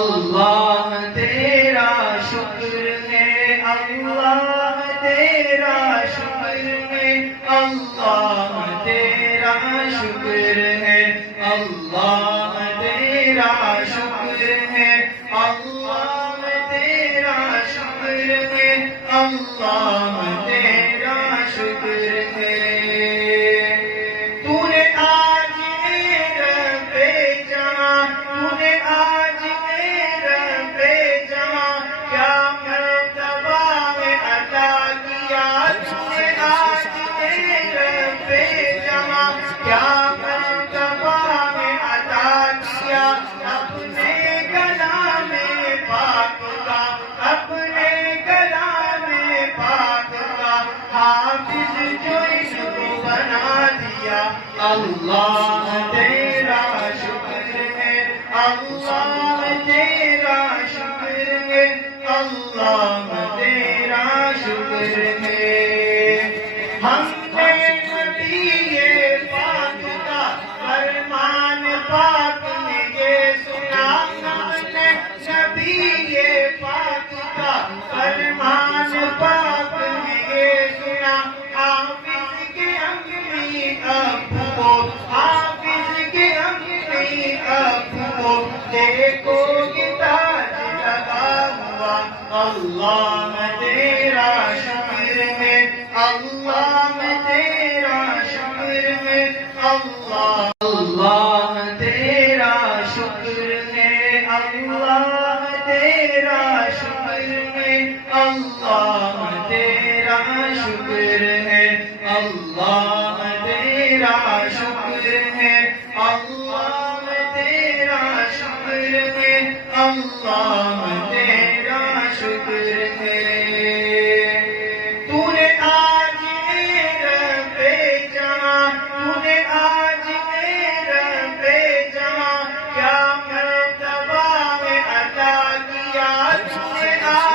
اللہ تیرا شکر ہے، اللہ تیرا شکر ہے، اللہ تیرا شکر ہے، اللہ تیرا شکر ہے، اللہ تیرا شکر ہے، اللہ تیرا شکر ہے۔ تو نے آج میرا جہاں، تو نے آج میرا جہاں کیا مرتبہ میں عطا کیا، تو نے آج میرا جہاں کیا مرتبہ میں عطا کیا، اپنے کلام پاک کا، اپنے کلام پاک کا حافظ جو اس کو بنا دیا۔ اللہ تیرا شکر ہے، اللہ تیرا شکر ہے، اللہ تیرا شکر ہے۔ ہم نے نبی پاک کا فرمان پاک نے یہ سنا، ہم نے نبی پاک کا فرمان پاک نے یہ سنا، حافظ کے امی ابو کو، حافظ کے امی ابو کو دیکھو کہ تاج لگا ہوا۔ اللہ تیرا شکر ہے، اللہ تیرا شکر ہے، اللہ تیرا شکر ہے، اللہ تیرا شکر ہے، اللہ تیرا شکر ہے، اللہ تیرا شکر ہے، اللہ تیرا شکر ہے، اللہ تیرا شکر ہے۔ تو نے آج میرا جہاں، تو نے آج میرا جہاں کیا مرتبہ میں عطا کیا، تو نے آج